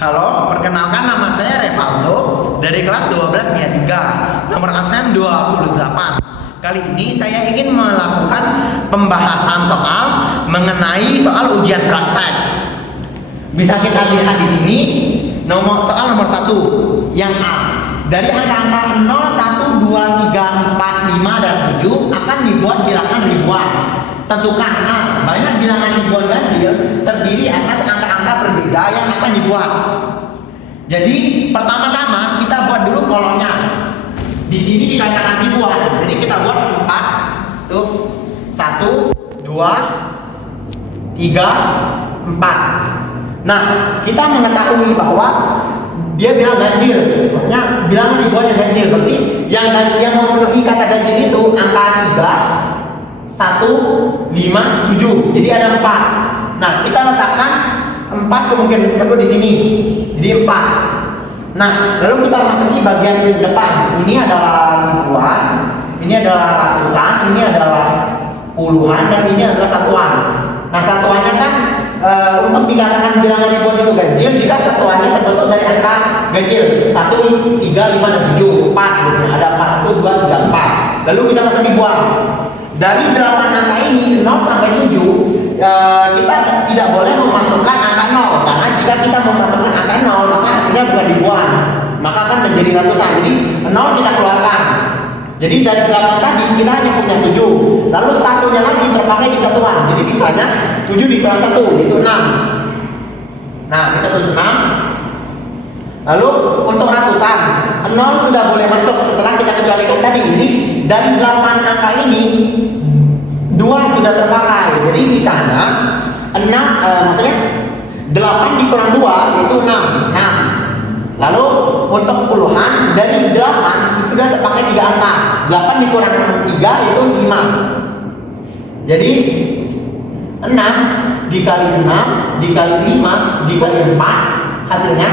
Halo, perkenalkan nama saya Revaldo dari kelas 12 GIA 3, nomor absen 28. Kali ini saya ingin melakukan pembahasan soal mengenai soal ujian praktek. Bisa kita lihat di sini soal nomor 1 yang A. Dari angka-angka 0, 1, 2, 3, 4, 5, dan 7 akan dibuat bilangan ribuan. Tentukan A. Banyak bilangan ribuan ganjil terdiri atas angka-angka berbeda yang akan dibuat. Jadi pertama-tama kita buat dulu kolomnya. Di sini dikatakan ribuan. Jadi kita buat 4. Tuh. 1, 2, 3, 4. Nah, kita mengetahui bahwa dia bilang ganjil. Maksudnya bilangan ribuan yang ganjil. Berarti yang memenuhi kata ganjil itu angka 3, 1, 5, 7. Jadi ada 4. Nah, kita letakkan 4 kemungkinan tersebut di sini. Jadi 4. Nah, lalu kita masuki bagian depan. Ini adalah ribuan, ini adalah ratusan, ini adalah puluhan, dan ini adalah satuan. Nah, satuannya kan untuk dikatakan bilangan ribuan itu ganjil jika satuannya terbentuk dari angka ganjil 1, 3, 5, dan 7. 4. Ada 4, 1, 2, 3, 4. Lalu kita masuk ribuan. Dari 8 angka ini 0 sampai 7 kita tidak boleh memasukkan angka 0, karena jika kita memasukkan angka 0 maka hasilnya bukan ribuan, maka akan menjadi ratusan. Jadi 0 kita keluarkan. Jadi dari 8 tadi kita hanya punya 7, lalu satunya lagi terpakai di satuan, jadi sisanya 7 dikurangi 1 itu 6. Nah, kita tulis 6. Lalu untuk ratusan 0 sudah boleh masuk setelah kita kecualikan tadi. Jadi dari 8 angka ini 2 sudah terpakai, jadi sisanya 6, maksudnya 8 dikurang 2 itu 6. Lalu untuk puluhan dari 8 sudah terpakai 3 angka, 8 dikurang 3 itu 5. Jadi 6 dikali 6 dikali 5 dikali 4 hasilnya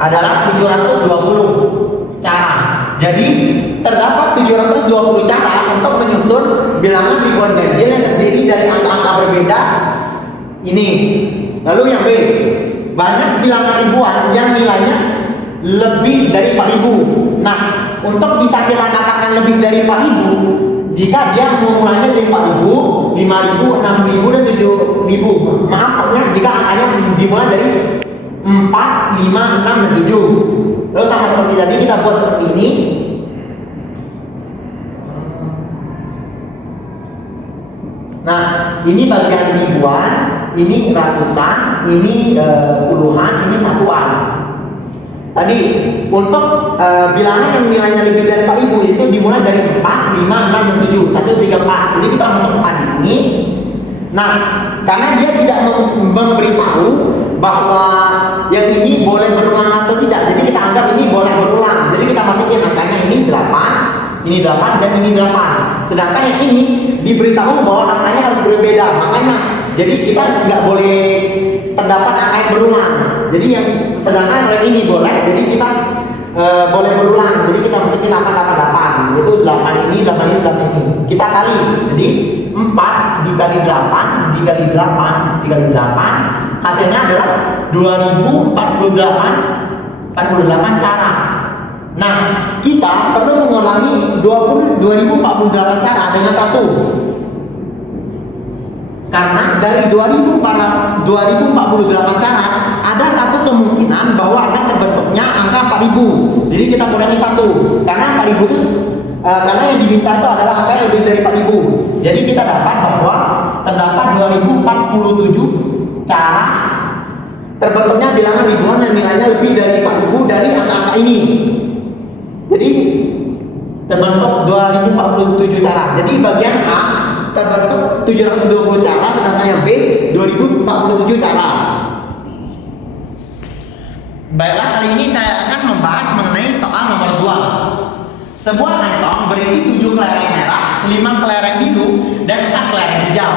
adalah 720 cara. Jadi terdapat 720 cara untuk menyusun bilangan ribuan ganjil yang terdiri dari angka-angka berbeda ini. Lalu yang B, banyak bilangan ribuan yang nilainya lebih dari 4.000. Nah, untuk bisa kita katakan lebih dari 4.000 jika dia mulanya dari 4.000, 5.000, 6.000, dan 7.000. Maaf, maksudnya jika angkanya dimulai dari 4, 5, 6, dan 7. Lalu sama seperti tadi kita buat seperti ini. Nah, ini bagian ribuan, ini ratusan, ini puluhan, ini satuan. Tadi untuk bilangan yang nilainya lebih dari 4.000 itu dimulai dari 4, 5, 6, dan 7. 1, 3, 4. Jadi kita masuk 4 di sini. Nah, karena dia tidak memberitahu bahwa yang ini boleh berulang atau tidak, jadi kita anggap ini boleh berulang. Jadi kita masukin angkanya ini 8, ini 8, dan ini 8. Sedangkan yang ini diberitahu bahwa angkanya harus berbeda. Makanya jadi kita nggak boleh terdapat angka yang berulang. Jadi yang sedangkan kalau ini boleh, jadi kita boleh berulang. Jadi kita masukin 888. Itu 8 ini, 8 ini, 8 ini. Kita kali. Jadi 4 dikali 8 dikali 8 dikali 8 hasilnya adalah 2048 cara. Nah, kita perlu mengulangi 2048 cara dengan 1. Karena dari 2048 cara ada satu kemungkinan bahwa akan terbentuknya angka 4.000. Jadi kita kurangi 1. Karena 4.000 itu karena yang diminta itu adalah angka yang lebih dari 4.000. Jadi kita dapat bahwa terdapat 2047 cara terbentuknya bilangan ribuan yang nilainya lebih dari 4.000 dari angka-angka ini. Jadi terbentuk 2047 cara. Jadi bagian A terbentuk 720 cara, sedangkan yang B 2047 cara. Baiklah, kali ini saya akan membahas mengenai soal nomor 2. Sebuah kantong berisi 7 kelereng merah, 5 kelereng biru, dan 4 kelereng hijau.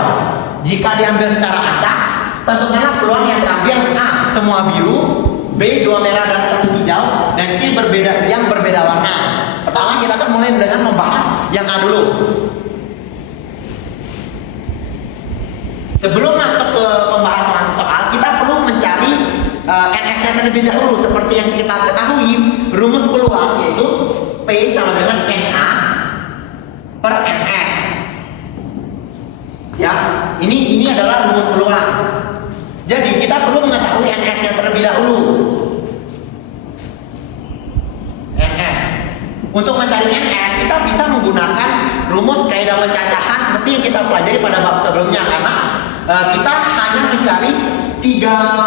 Jika diambil secara acak, tentukanlah peluang yang terambil A. Semua biru, B. 2 merah dan 1 hijau, dan C. yang berbeda warna. Pertama kita akan mulai dengan membahas yang A dulu. Sebelum masuk ke pembahasan soal, kita perlu NS-nya terlebih dahulu. Seperti yang kita ketahui, rumus peluang yaitu P sama dengan NA per NS. Ya, ini adalah rumus peluang. Jadi kita perlu mengetahui NS-nya terlebih dahulu. NS. Untuk mencari NS kita bisa menggunakan rumus kaidah pencacahan seperti yang kita pelajari pada bab sebelumnya, karena kita hanya mencari tiga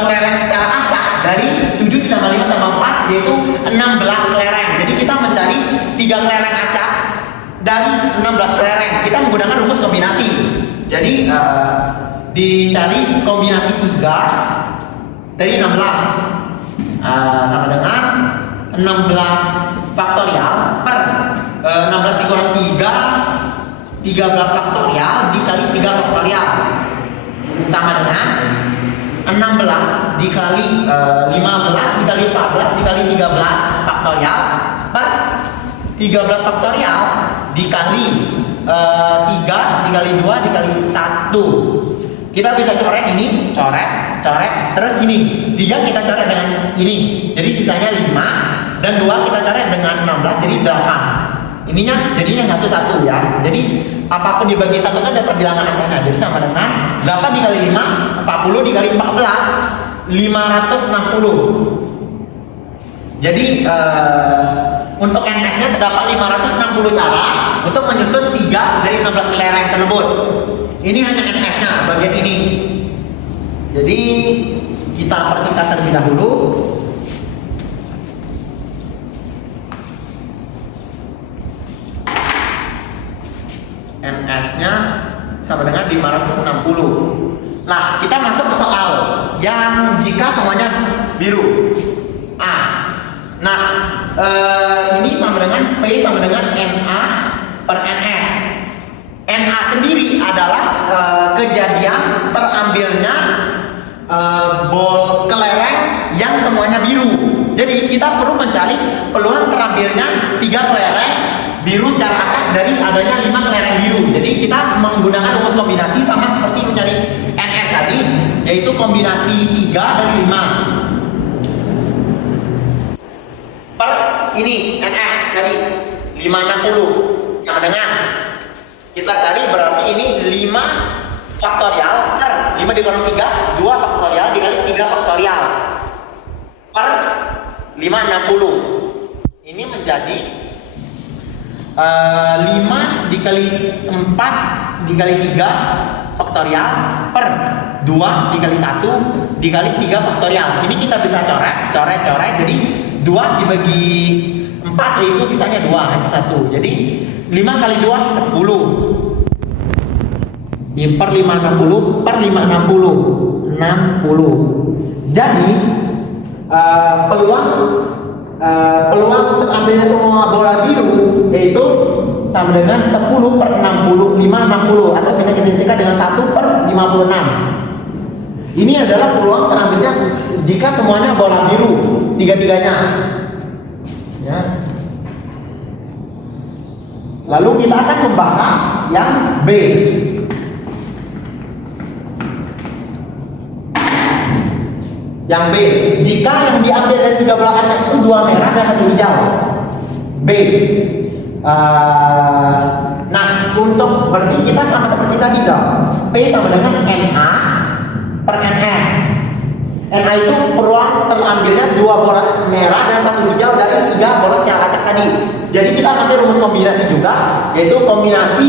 kelereng secara acak dari 7 ditambah 5 tambah 4 yaitu 16 kelereng. Jadi kita mencari 3 kelereng acak dari 16 kelereng. Kita menggunakan rumus kombinasi. Jadi dicari kombinasi 3 dari 16 sama dengan 16 faktorial per 16 dikurang 3 13 faktorial dikali 3 faktorial sama dengan 16 dikali 15 dikali 14 dikali 13 faktorial per 13 faktorial dikali 3 dikali 2 dikali 1. Kita bisa coret ini, coret, terus ini 3 kita coret dengan ini, jadi sisanya 5, dan 2 kita coret dengan 16 jadi 8. Ininya jadinya 1 ya. Jadi apapun dibagi 1 kan dapat bilangan angkanya. Jadi sama dengan 8 dikali 5 40 dikali 14 560. Jadi untuk NS-nya terdapat 560 cara untuk menyusun 3 dari 16 kelereng tersebut. Ini hanya NS-nya bagian ini. Jadi kita persingkat terlebih dahulu. NS-nya sama dengan 560. Nah, kita masuk ke soal yang jika semuanya biru. Nah, ini sama dengan P sama dengan NA per NS. NA sendiri adalah kejadian terambilnya bol kelereng yang semuanya biru. Jadi kita perlu mencari peluang terambilnya 3 kelereng biru secara acak dari adanya 5 kelereng biru. Jadi kita menggunakan rumus kombinasi sama seperti mencari NS tadi, yaitu kombinasi 3 dari 5 per ini NS dari 560 sama dengan kita cari berarti ini 5 faktorial per 5 dikurang 3 2 faktorial dikali 3 faktorial per 560. Ini menjadi 5 dikali 4 dikali 3 faktorial per 2 dikali 1 dikali 3 faktorial. Ini kita bisa coret. Jadi 2 dibagi 4 itu sisanya 2 hanya 1. Jadi 5 kali 2 10 per 560 per 560 60. Jadi peluang terambilnya semua bola biru yaitu sama dengan 10 per 60 560 atau bisa kita singkat dengan 1 per 56. Ini adalah peluang terambilnya jika semuanya bola biru tiga-tiganya ya. Lalu kita akan membahas yang B. Yang B, jika yang diambil dari 3 bola kaca itu 2 merah dan 1 hijau. B. Nah, untuk berarti kita sama seperti tadi dong. P sama dengan NA per NS. NA itu peluang terambilnya 2 bola merah dan 1 hijau dari 3 bola secara acak tadi. Jadi kita pakai rumus kombinasi juga, yaitu kombinasi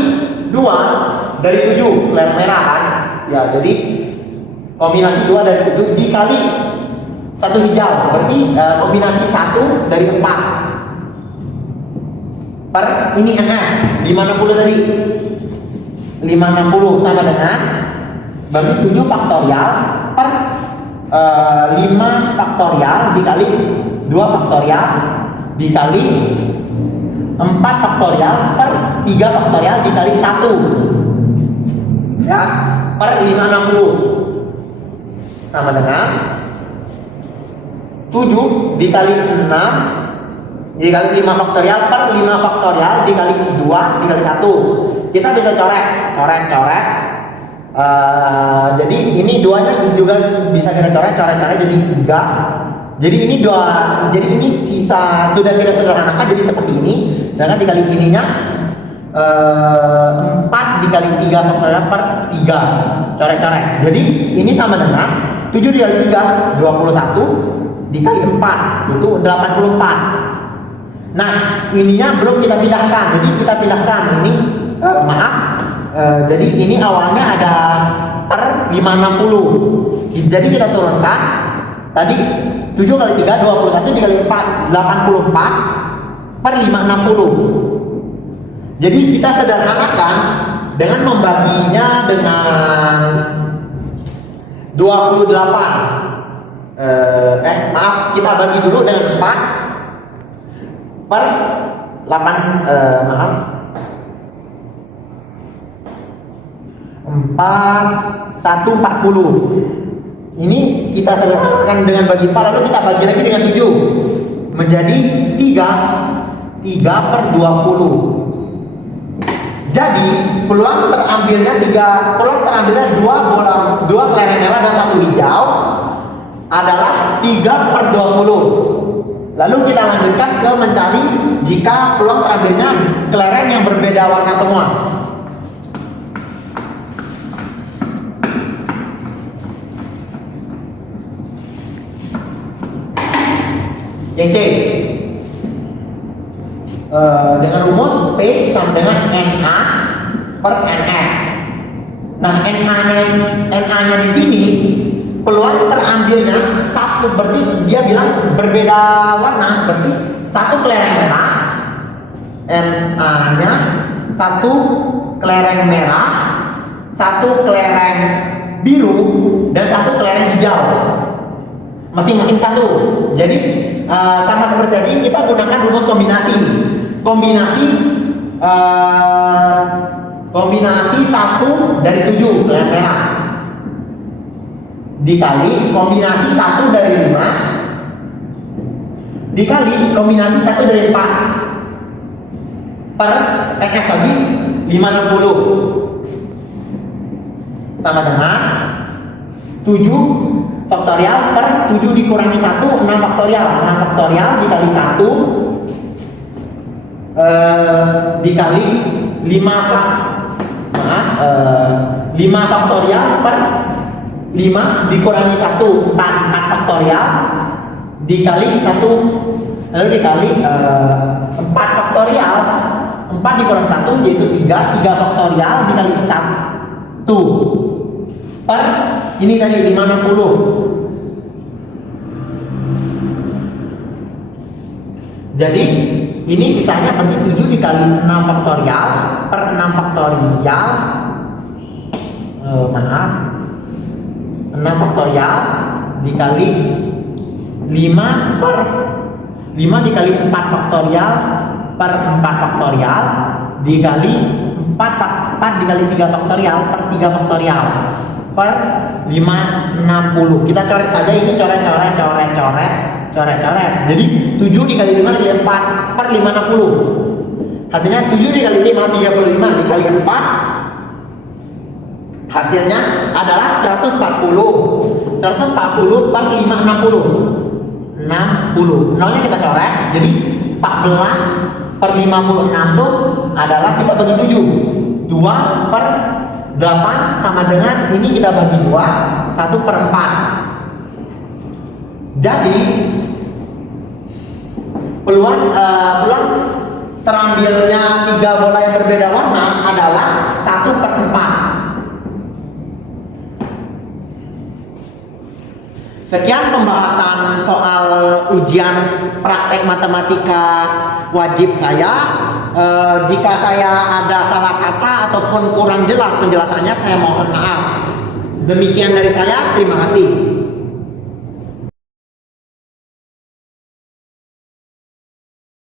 2 dari 7 kelereng merah kan. Ya, jadi kombinasi 2 dari 7 dikali 1 hijau, berarti kombinasi 1 dari 4 per ini NS 560 tadi 560 sama dengan berarti 7 faktorial per 5 faktorial dikali 2 faktorial dikali 4 faktorial per 3 faktorial dikali 1 ya per 560 sama dengan 7 dikali 6 dikali 5 faktorial per 5 faktorial dikali 2 dikali 1. Kita bisa coret Jadi ini duanya juga bisa kita coret-coret jadi 3. Jadi ini jadi ini sisa sudah kita sederhanakan jadi seperti ini. Dengan dikali ininya 4 dikali 3 faktorial per 3. Coret-coret. Jadi ini sama dengan 7 dikali 3 21 dikali 4 itu 84. Nah, ininya belum kita pindahkan. Jadi kita pindahkan ini jadi ini awalnya ada per 560. Jadi kita turunkan tadi 7 kali 3 21 dikali 4 84 per 560. Jadi kita sederhanakan dengan membaginya dengan 28. Kita bagi dulu dengan 4 per 4140. Ini kita sederhanakan dengan bagi 4, lalu kita bagi lagi dengan 7 menjadi 3 per 20. Jadi peluang terambilnya 2 kelereng merah dan 1 hijau adalah 3 per 20. Lalu kita lanjutkan ke mencari jika peluang terambilnya kelereng yang berbeda warna semua. Yang C dengan rumus P sama dengan NA per NS. Nah, NA-nya di sini peluang terambilnya satu, berarti dia bilang berbeda warna, berarti satu kelereng merah, NA-nya satu kelereng merah, satu kelereng biru, dan satu kelereng hijau. Masing-masing satu. Jadi sama seperti tadi kita gunakan rumus kombinasi. Kombinasi 1 dari 7 kelereng merah dikali kombinasi 1 dari 5 dikali kombinasi 1 dari 4 per NS lagi 560 sama dengan 7 faktorial per 7 dikurangi 1 6 faktorial. 6 faktorial dikali 1 dikali 5 faktorial per 5 dikurangi 1 4 faktorial dikali 1 lalu dikali 4 faktorial 4 dikurangi 1 yaitu 3 faktorial dikali 1 per ini tadi 560. Jadi ini sisanya berarti 7 dikali 6 faktorial per 6 faktorial 6 faktorial dikali 5 per 5 dikali 4 faktorial per 4 faktorial dikali 4 dikali 3 faktorial per 3 faktorial per 560. Kita coret saja ini, coret. Jadi 7 dikali 5 dikali 4 per 560. Hasilnya 7 dikali 5 35 dikali 4 hasilnya adalah 140 per 560 60. Nolnya kita coret, jadi 14 per 56 tuh adalah kita bagi 7 2 per 8 sama dengan ini kita bagi 2 1 per 4. Jadi peluang terambilnya 3 bola yang berbeda warna adalah 1 per 4. Sekian pembahasan soal ujian praktek matematika wajib saya. Jika saya ada salah kata ataupun kurang jelas penjelasannya, saya mohon maaf. Demikian dari saya, terima kasih.